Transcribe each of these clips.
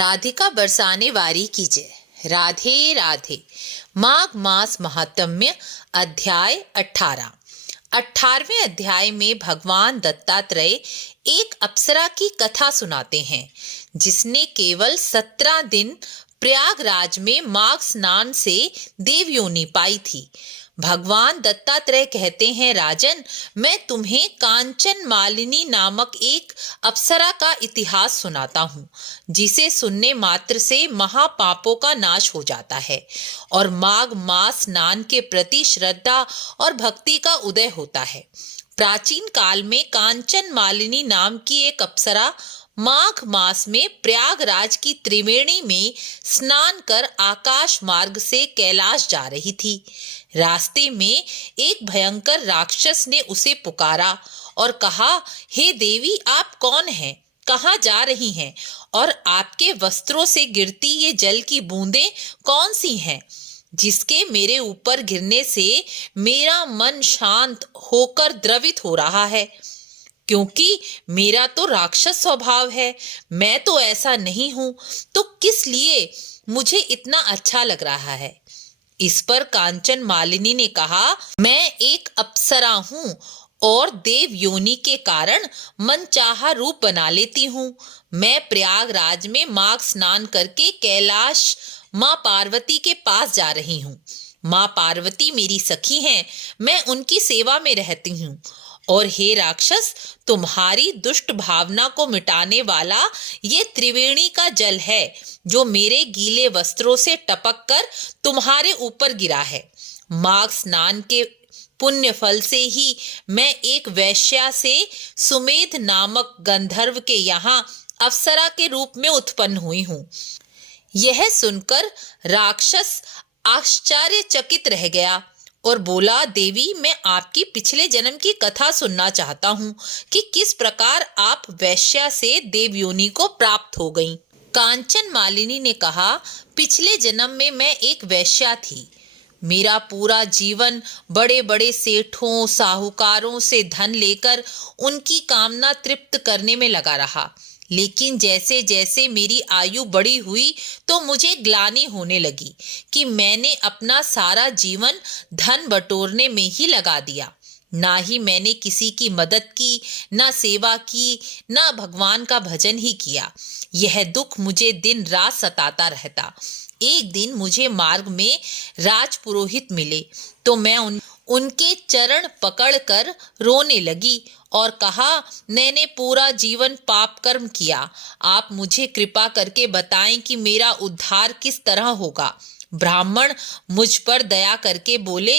राधिका बरसाने वारी की जय। राधे राधे। माघ मास महात्म्य अध्याय 18। 18वें अध्याय में भगवान दत्तात्रेय एक अप्सरा की कथा सुनाते हैं जिसने केवल 17 दिन प्रयागराज में माघ स्नान से देवयोनि पाई थी। भगवान दत्तात्रेय कहते हैं, राजन, मैं तुम्हें कांचन मालिनी नामक एक अप्सरा का इतिहास सुनाता हूँ जिसे सुनने मात्र से महापापों का नाश हो जाता है और माघ मास स्नान के प्रति श्रद्धा और भक्ति का उदय होता है। प्राचीन काल में कांचन मालिनी नाम की एक अप्सरा माघ मास में प्रयागराज की त्रिवेणी में स्नान कर आकाश मार्ग से कैलाश जा रही थी। रास्ते में एक भयंकर राक्षस ने उसे पुकारा और कहा, हे देवी, आप कौन हैं? कहाँ जा रही हैं? और आपके वस्त्रों से गिरती ये जल की बूंदें कौन सी हैं जिसके मेरे ऊपर गिरने से मेरा मन शांत होकर द्रवित हो रहा है? क्योंकि मेरा तो राक्षस स्वभाव है, मैं तो ऐसा नहीं हूं, तो किस लिए मुझे इतना अच्छा लग रहा है? इस पर कांचन मालिनी ने कहा, मैं एक अप्सरा हूँ और देव योनि के कारण मनचाहा रूप बना लेती हूँ। मैं प्रयागराज में माघ स्नान करके कैलाश माँ पार्वती के पास जा रही हूँ। माँ पार्वती मेरी सखी हैं, मैं उनकी सेवा में रहती हूँ। और हे राक्षस, तुम्हारी दुष्ट भावना को मिटाने वाला ये त्रिवेणी का जल है जो मेरे गीले वस्त्रों से टपक कर तुम्हारे ऊपर गिरा है। माघ स्नान के पुण्य फल से ही मैं एक वैश्या से सुमेध नामक गंधर्व के यहाँ अप्सरा के रूप में उत्पन्न हुई हूँ। यह सुनकर राक्षस आश्चर्यचकित रह गया और बोला, देवी, मैं आपकी पिछले जन्म की कथा सुनना चाहता हूँ कि किस प्रकार आप वैश्या से देवयोनि को प्राप्त हो गईं। कांचन मालिनी ने कहा, पिछले जन्म में मैं एक वैश्या थी। मेरा पूरा जीवन बड़े बड़े सेठों साहूकारों से धन लेकर उनकी कामना तृप्त करने में लगा रहा। लेकिन जैसे जैसे मेरी आयु बड़ी हुई तो मुझे ग्लानि होने लगी कि मैंने अपना सारा जीवन धन बटोरने में ही लगा दिया। ना ही मैंने किसी की मदद की, ना सेवा की, ना भगवान का भजन ही किया। यह दुख मुझे दिन रात सताता रहता। एक दिन मुझे मार्ग में राजपुरोहित मिले तो मैं उनके चरण पकड़कर रोने लगी और कहा, मैंने पूरा जीवन पाप कर्म किया। आप मुझे कृपा करके बताएं कि मेरा उद्धार किस तरह होगा। ब्राह्मण मुझ पर दया करके बोले,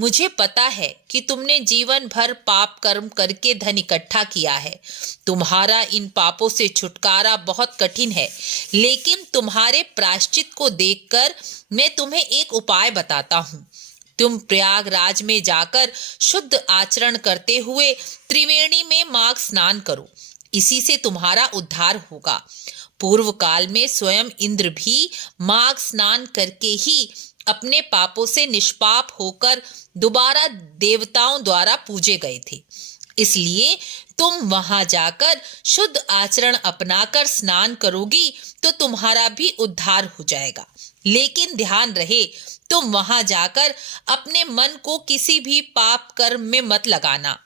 मुझे पता है कि तुमने जीवन भर पाप कर्म करके धन इकट्ठा किया है। तुम्हारा इन पापों से छुटकारा बहुत कठिन है, लेकिन तुम्हारे प्रायश्चित को देखकर मैं तुम्हें एक उपाय बताता हूँ। तुम प्रयागराज में जाकर शुद्ध आचरण करते हुए त्रिवेणी में माघ स्नान करो, इसी से तुम्हारा उद्धार होगा। पूर्व काल में स्वयं इंद्र भी माघ स्नान करके ही अपने पापों से निष्पाप होकर दोबारा देवताओं द्वारा पूजे गए थे। इसलिए तुम वहां जाकर शुद्ध आचरण अपनाकर स्नान करोगी तो तुम्हारा भी उद्धार हो जाएगा। लेकिन ध्यान रहे, तुम वहां जाकर अपने मन को किसी भी पाप कर्म में मत लगाना,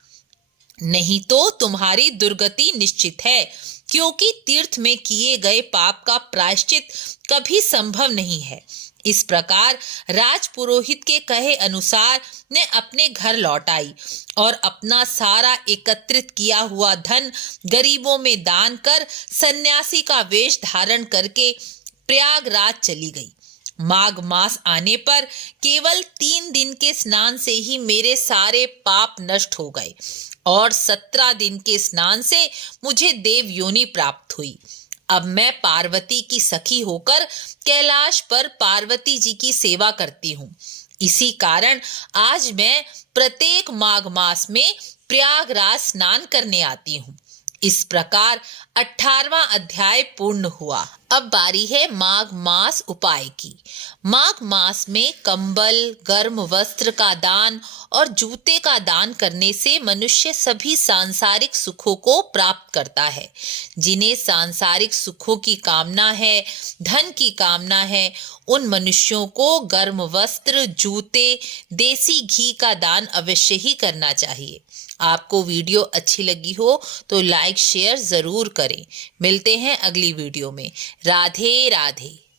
नहीं तो तुम्हारी दुर्गति निश्चित है, क्योंकि तीर्थ में किए गए पाप का प्रायश्चित कभी संभव नहीं है। इस प्रकार राजपुरोहित के कहे अनुसार मैं अपने घर लौट आई और अपना सारा एकत्रित किया हुआ धन गरीबों में दान कर सन्यासी का वेश धारण करके प्रयागराज चली गई। माघ मास आने पर केवल 3 दिन के स्नान से ही मेरे सारे पाप नष्ट हो गए और 17 दिन के स्नान से मुझे देव योनि प्राप्त हुई। अब मैं पार्वती की सखी होकर कैलाश पर पार्वती जी की सेवा करती हूँ। इसी कारण आज मैं प्रत्येक माघ मास में प्रयागराज स्नान करने आती हूँ। इस प्रकार 18वां अध्याय पूर्ण हुआ। अब बारी है माघ मास उपाय की। माघ मास में कंबल, गर्म वस्त्र का दान और जूते का दान करने से मनुष्य सभी सांसारिक सुखों को प्राप्त करता है। जिन्हें सांसारिक सुखों की कामना है, धन की कामना है, उन मनुष्यों को गर्म वस्त्र, जूते, देसी घी का दान अवश्य ही करना चाहिए। आपको वीडियो अच्छी लगी हो तो लाइक शेयर जरूर करें। मिलते हैं अगली वीडियो में। राधे राधे।